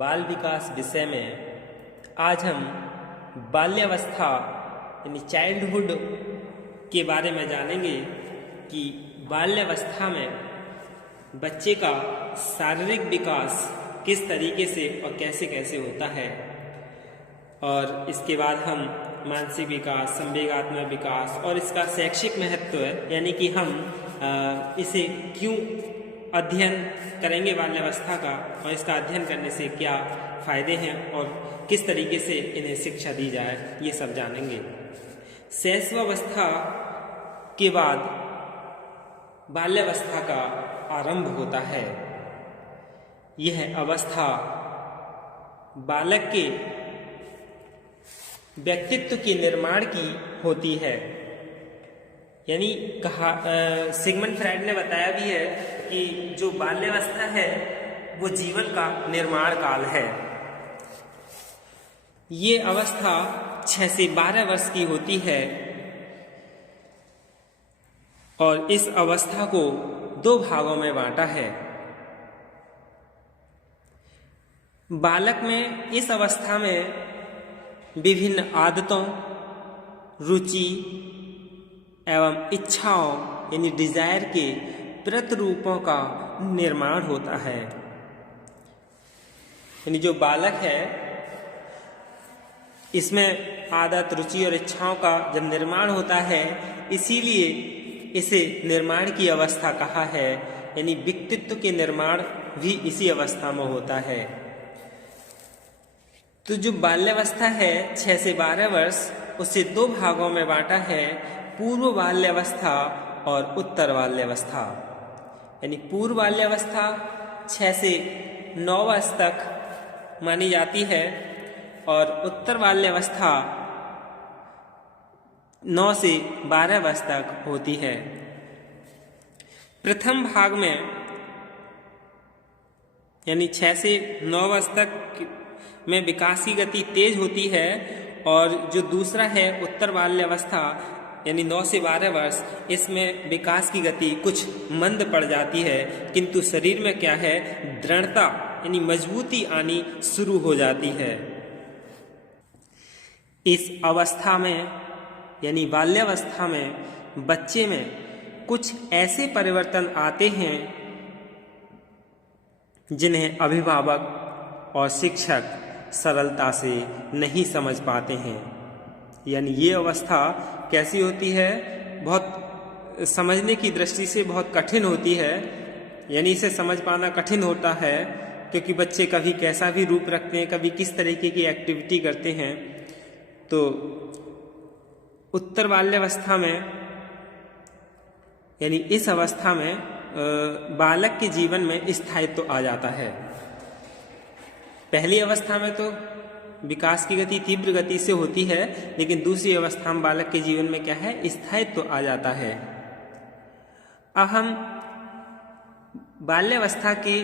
बाल विकास विषय में आज हम बाल्यावस्था यानी चाइल्डहुड के बारे में जानेंगे कि बाल्यावस्था में बच्चे का शारीरिक विकास किस तरीके से और कैसे कैसे होता है, और इसके बाद हम मानसिक विकास, संवेगात्मक विकास और इसका शैक्षिक महत्व यानी कि हम इसे क्यों अध्ययन करेंगे बाल्यावस्था का, और इसका अध्ययन करने से क्या फ़ायदे हैं और किस तरीके से इन्हें शिक्षा दी जाए, ये सब जानेंगे। शैशवावस्था के बाद बाल्यावस्था का आरंभ होता है। यह अवस्था बालक के व्यक्तित्व के निर्माण की होती है। यानी सिगमंड फ्रायड ने बताया भी है कि जो बाल्यावस्था है वो जीवन का निर्माण काल है। ये अवस्था 6 से 12 वर्ष की होती है और इस अवस्था को 2 भागों में बांटा है। बालक में इस अवस्था में विभिन्न आदतों, रुचि एवं इच्छाओं यानी डिजायर के प्रतिरूपों का निर्माण होता है। यानी जो बालक है इसमें आदत, रुचि और इच्छाओं का जब निर्माण होता है, इसीलिए इसे निर्माण की अवस्था कहा है। यानी व्यक्तित्व के निर्माण भी इसी अवस्था में होता है। तो जो बाल्यावस्था है 6 से 12 वर्ष, उसे 2 भागों में बांटा है, पूर्व बाल्यावस्था और उत्तर बाल्यावस्था। यानी पूर्व बाल्यावस्था 6 से 9 वर्ष तक मानी जाती है और उत्तर बाल्यावस्था 9 से 12 वर्ष तक होती है। प्रथम भाग में यानी 6 से 9 वर्ष तक में विकास की गति तेज होती है, और जो दूसरा है उत्तर बाल्यावस्था यानी 9 से 12 वर्ष, इसमें विकास की गति कुछ मंद पड़ जाती है, किंतु शरीर में क्या है, दृढ़ता यानी मजबूती आनी शुरू हो जाती है। इस अवस्था में यानी बाल्यावस्था में बच्चे में कुछ ऐसे परिवर्तन आते हैं जिन्हें अभिभावक और शिक्षक सरलता से नहीं समझ पाते हैं। यानी ये अवस्था कैसी होती है, बहुत समझने की दृष्टि से बहुत कठिन होती है। यानी इसे समझ पाना कठिन होता है क्योंकि बच्चे कभी कैसा भी रूप रखते हैं, कभी किस तरीके की एक्टिविटी करते हैं। तो उत्तर बाल्यावस्था में यानी इस अवस्था में बालक के जीवन में स्थायित्व आ जाता है। पहली अवस्था में तो विकास की गति तीव्र गति से होती है, लेकिन दूसरी अवस्था में बालक के जीवन में क्या है, स्थायित्व आ जाता है। अब हम बाल्यावस्था के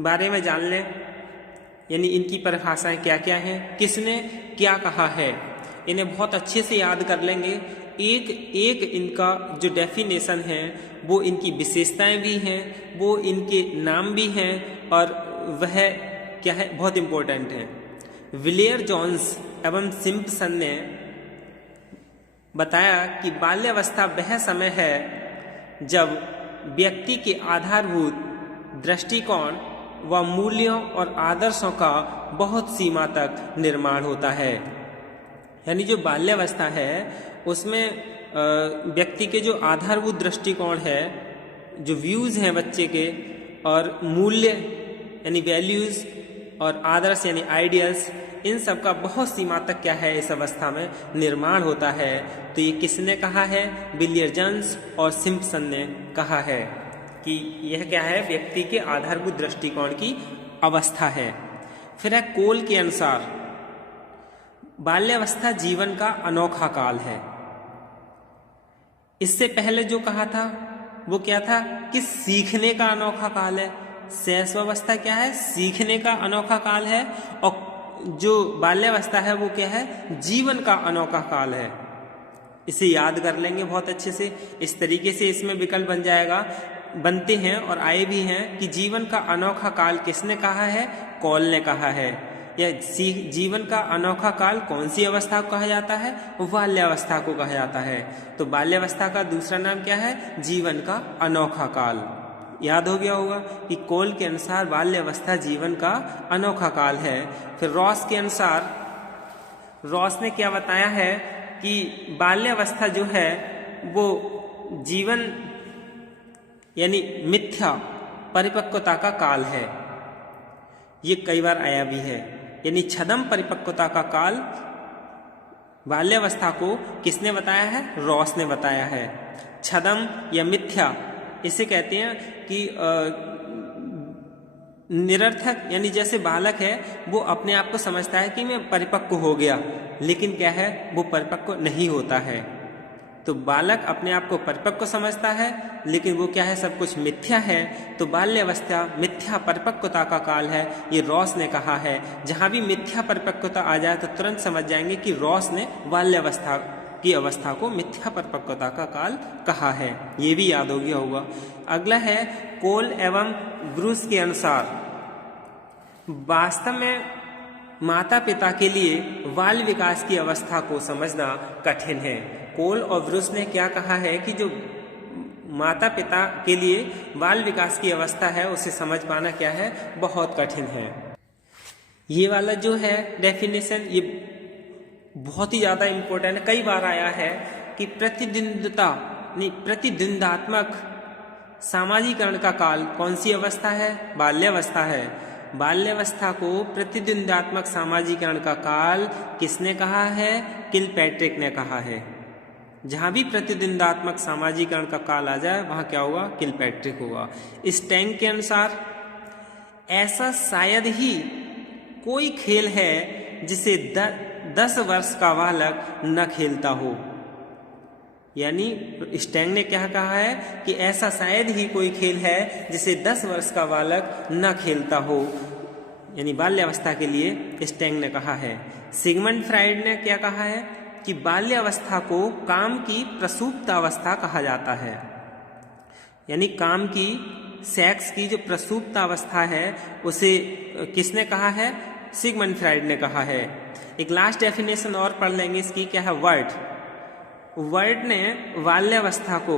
बारे में जान लें, यानी इनकी परिभाषाएं क्या क्या हैं, किसने क्या कहा है, इन्हें बहुत अच्छे से याद कर लेंगे। एक एक इनका जो डेफिनेशन है वो इनकी विशेषताएं भी हैं, वो इनके नाम भी हैं, और वह क्या है, बहुत इम्पोर्टेंट है। विलियर जोन्स एवं सिम्पसन ने बताया कि बाल्यावस्था वह समय है जब व्यक्ति के आधारभूत दृष्टिकोण व मूल्यों और आदर्शों का बहुत सीमा तक निर्माण होता है। यानी जो बाल्यावस्था है उसमें व्यक्ति के जो आधारभूत दृष्टिकोण है, जो व्यूज हैं बच्चे के, और मूल्य यानी वैल्यूज और आदर्श यानी आइडियल्स, इन सब का बहुत सीमा तक क्या है, इस अवस्था में निर्माण होता है। तो ये किसने कहा है, विलियर जोन्स और सिम्पसन ने कहा है कि यह क्या है, व्यक्ति के आधारभूत दृष्टिकोण की अवस्था है। फिर है कोल के अनुसार बाल्यावस्था जीवन का अनोखा काल है। इससे पहले जो कहा था वो क्या था कि सीखने का अनोखा काल है। शैशवावस्था क्या है, सीखने का अनोखा काल है, और जो बाल्यावस्था है वो क्या है, जीवन का अनोखा काल है। इसे याद कर लेंगे बहुत अच्छे से। इस तरीके से इसमें विकल्प बन जाएगा बनते हैं और आए भी हैं कि जीवन का अनोखा काल किसने कहा है? कॉल ने कहा है। यह जीवन का अनोखा काल कौन सी अवस्था को कहा जाता है? बाल्यावस्था को कहा जाता है। तो बाल्यावस्था का दूसरा नाम क्या है? जीवन का अनोखा काल। याद हो गया होगा कि कोल के अनुसार बाल्यावस्था जीवन का अनोखा काल है। फिर रॉस के अनुसार, रॉस ने क्या बताया है कि बाल्यावस्था जो है वो जीवन यानी मिथ्या परिपक्वता का काल है। ये कई बार आया भी है। यानी छद्म परिपक्वता का काल बाल्यावस्था को किसने बताया है? रॉस ने बताया है। छद्म या मिथ्या इसे कहते हैं कि निरर्थक, यानी जैसे बालक है वो अपने आप को समझता है कि मैं परिपक्व हो गया, लेकिन क्या है वो परिपक्व नहीं होता है। तो बालक अपने आप को परिपक्व समझता है, लेकिन वो क्या है? सब कुछ मिथ्या है। तो बाल्यावस्था मिथ्या परिपक्वता का काल है, ये रॉस ने कहा है। जहां भी मिथ्या परिपक्वता आ जाए तो तुरंत समझ जाएंगे कि रॉस ने बाल्यावस्था की अवस्था को मिथ्या परिपक्वता का काल कहा है। ये भी याद हो गया होगा। अगला है कोल एवं ब्रूस के अनुसार वास्तव में माता पिता के लिए बाल विकास की अवस्था को समझना कठिन है। कोल और ब्रूस ने क्या कहा है कि जो माता पिता के लिए बाल विकास की अवस्था है उसे समझ पाना क्या है? बहुत कठिन है। ये वाला जो है डेफिनेशन ये बहुत ही ज्यादा इम्पोर्टेंट है। कई बार आया है कि प्रतिद्वंदात्मक सामाजिकरण का काल कौन सी अवस्था है? बाल्यावस्था है। बाल्यावस्था को प्रतिद्वंदात्मक सामाजिकरण का काल किसने कहा है? किलपैट्रिक ने कहा है। जहां भी प्रतिद्वंदात्मक सामाजिकरण का काल आ जाए वहां क्या होगा? किलपैट्रिक होगा। इस टैंक के अनुसार ऐसा शायद ही कोई खेल है जिसे 10 वर्ष का बालक न खेलता हो। यानी स्टैंग ने क्या कहा है कि ऐसा शायद ही कोई खेल है जिसे 10 वर्ष का बालक न खेलता हो, यानी बाल्यावस्था के लिए स्टैंग ने कहा है। सिगमंड फ्राइड ने क्या कहा है कि बाल्यावस्था को काम की प्रसुप्तावस्था कहा जाता है। यानी काम की, सेक्स की जो प्रसुप्तावस्था है उसे किसने कहा है? सिगमंड फ्राइड ने कहा है। एक लास्ट डेफिनेशन और पढ़ लेंगे इसकी, क्या है? वर्ड ने बाल्यावस्था को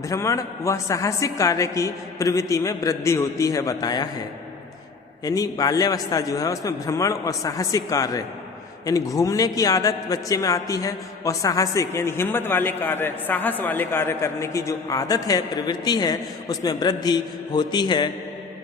भ्रमण व साहसिक कार्य की प्रवृत्ति में वृद्धि होती है बताया है। यानी बाल्यावस्था जो है उसमें भ्रमण और साहसिक कार्य यानी घूमने की आदत बच्चे में आती है, और साहसिक यानी हिम्मत वाले कार्य, साहस वाले कार्य करने की जो आदत है, प्रवृत्ति है, उसमें वृद्धि होती है।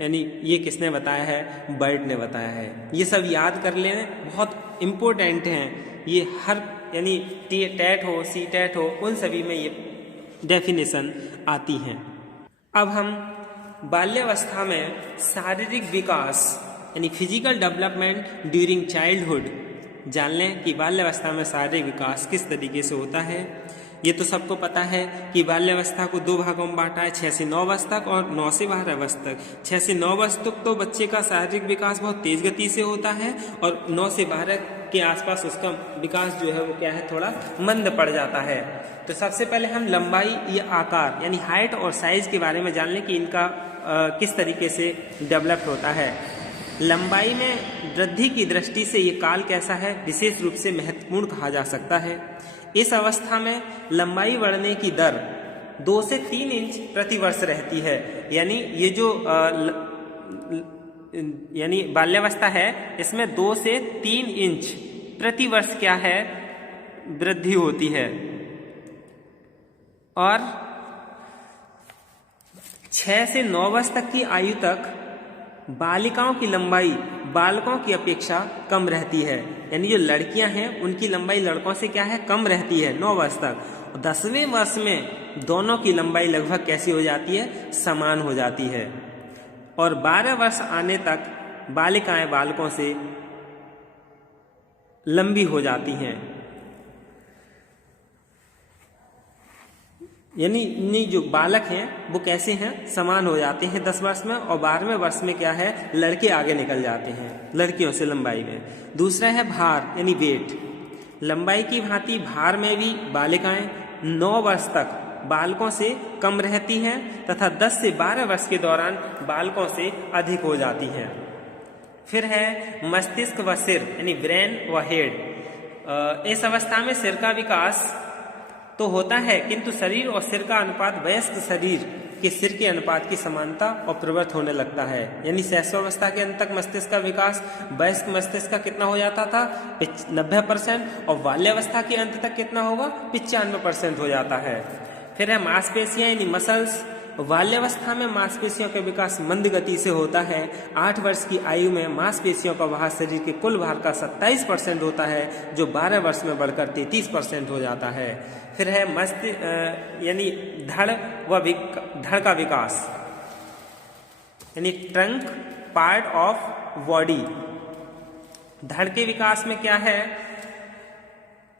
यानी ये किसने बताया है? बर्ड ने बताया है। ये सब याद कर लें, बहुत इम्पोर्टेंट हैं ये। हर यानी टेट हो, सी टेट हो, उन सभी में ये डेफिनेशन आती हैं। अब हम बाल्यावस्था में शारीरिक विकास यानी फिजिकल डेवलपमेंट ड्यूरिंग चाइल्डहुड जान लें कि बाल्यावस्था में शारीरिक विकास किस तरीके से होता है। ये तो सबको पता है कि बाल्यावस्था को 2 भागों में बांटा है, 6 से 9 वर्ष तक और 9 से 12 वर्ष तक। 6 से 9 वर्ष तक तो बच्चे का शारीरिक विकास बहुत तेज गति से होता है, और 9 से 12 के आसपास उसका विकास जो है वो क्या है? थोड़ा मंद पड़ जाता है। तो सबसे पहले हम लंबाई या आकार यानी हाइट और साइज के बारे में जान लें कि इनका किस तरीके से डेवलप होता है। लंबाई में वृद्धि की दृष्टि से ये काल कैसा है? विशेष रूप से महत्वपूर्ण कहा जा सकता है। इस अवस्था में लंबाई बढ़ने की दर 2 से 3 इंच प्रति वर्ष रहती है। यानी ये जो यानी बाल्यावस्था है इसमें 2 से 3 इंच प्रति वर्ष क्या है? वृद्धि होती है। और 6 से 9 वर्ष तक की आयु तक बालिकाओं की लंबाई बालकों की अपेक्षा कम रहती है। यानी जो लड़कियां हैं उनकी लंबाई लड़कों से क्या है? कम रहती है 9 वर्ष तक। 10वें वर्ष में दोनों की लंबाई लगभग कैसी हो जाती है? समान हो जाती है। और 12 वर्ष आने तक बालिकाएं बालकों से लंबी हो जाती हैं। यानी जो बालक हैं वो कैसे हैं? समान हो जाते हैं 10 वर्ष में, और 12वें वर्ष में क्या है? लड़के आगे निकल जाते हैं लड़कियों से लंबाई में। दूसरा है भार यानी वेट। लंबाई की भांति भार में भी बालिकाएं 9 वर्ष तक बालकों से कम रहती हैं तथा 10 से 12 वर्ष के दौरान बालकों से अधिक हो जाती हैं। फिर है मस्तिष्क व सिर यानी ब्रेन व हेड। इस अवस्था में सिर का विकास तो होता है किंतु शरीर और सिर का अनुपात वयस्क शरीर के सिर के अनुपात की समानता और प्रवृत्त होने लगता है। यानी शैशवावस्था के अंत तक मस्तिष्क का विकास वयस्क मस्तिष्क का कितना हो जाता था 90% और बाल्यावस्था के अंत तक कितना होगा 95% हो जाता है। फिर है मांसपेशियां यानी मसल्स। बाल्यावस्था में मांसपेशियों का विकास मंद गति से होता है। 8 वर्ष की आयु में मांसपेशियों का भार शरीर के कुल भार का 27% होता है जो 12 वर्ष में बढ़कर 33% हो जाता है। फिर है यानी धड़ का विकास यानी ट्रंक पार्ट ऑफ बॉडी। धड़ के विकास में क्या है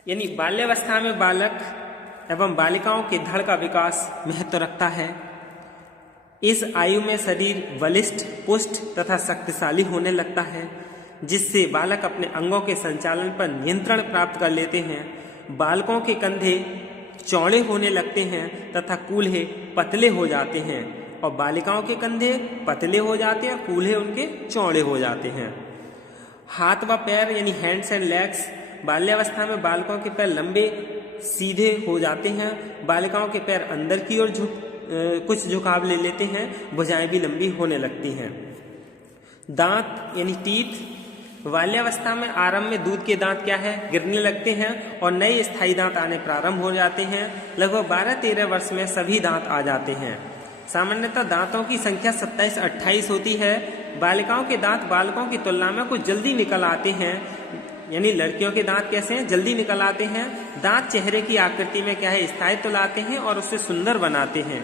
यानी बाल्यावस्था में बालक एवं बालिकाओं के धड़ का विकास महत्व रखता है। इस आयु में शरीर बलिष्ठ पुष्ट तथा शक्तिशाली होने लगता है जिससे बालक अपने अंगों के संचालन पर नियंत्रण प्राप्त कर लेते हैं। बालकों के कंधे चौड़े होने लगते हैं तथा कूल्हे पतले हो जाते हैं और बालिकाओं के कंधे पतले हो जाते हैं और कूल्हे उनके चौड़े हो जाते हैं। हाथ व पैर यानी हैंड्स एंड लेग्स। बाल्यावस्था में बालकों के पैर लंबे सीधे हो जाते हैं। बालिकाओं के पैर अंदर की ओर कुछ झुकाव ले लेते हैं। भुजाएं भी लंबी होने लगती हैं। दांत यानी टीथ। बाल्यावस्था में आरंभ में दूध के दांत क्या है गिरने लगते हैं और नए स्थायी दांत आने प्रारंभ हो जाते हैं। लगभग 12-13 वर्ष में सभी दांत आ जाते हैं। सामान्यतः दांतों की संख्या 27-28 होती है। बालिकाओं के दांत बालकों की तुलना में कुछ जल्दी निकल आते हैं। यानी लड़कियों के दांत कैसे हैं जल्दी निकल आते हैं। दांत चेहरे की आकृति में क्या है स्थायित्व लाते हैं और उसे सुंदर बनाते हैं।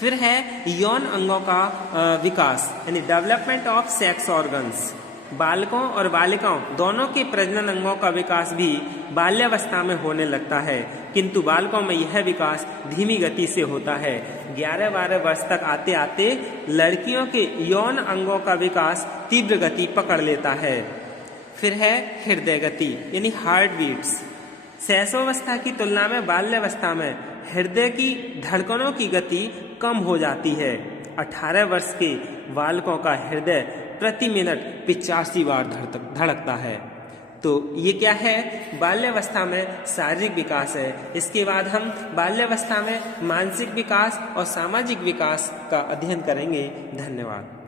फिर है यौन अंगों का विकास यानी डेवलपमेंट ऑफ सेक्स ऑर्गन्स। बालकों और बालिकाओं दोनों के प्रजनन अंगों का विकास भी बाल्यावस्था में होने लगता है किंतु बालकों में यह विकास धीमी गति से होता है। 11-12 वर्ष तक आते आते लड़कियों के यौन अंगों का विकास तीव्र गति पकड़ लेता है। फिर है हृदय गति यानी हार्ट बीट्स। शैशवावस्था की तुलना में बाल्यावस्था में हृदय की धड़कनों की गति कम हो जाती है। 18 वर्ष के बालकों का हृदय प्रति मिनट 85 बार धड़कता है। तो ये क्या है बाल्यावस्था में शारीरिक विकास है। इसके बाद हम बाल्यावस्था में मानसिक विकास और सामाजिक विकास का अध्ययन करेंगे। धन्यवाद।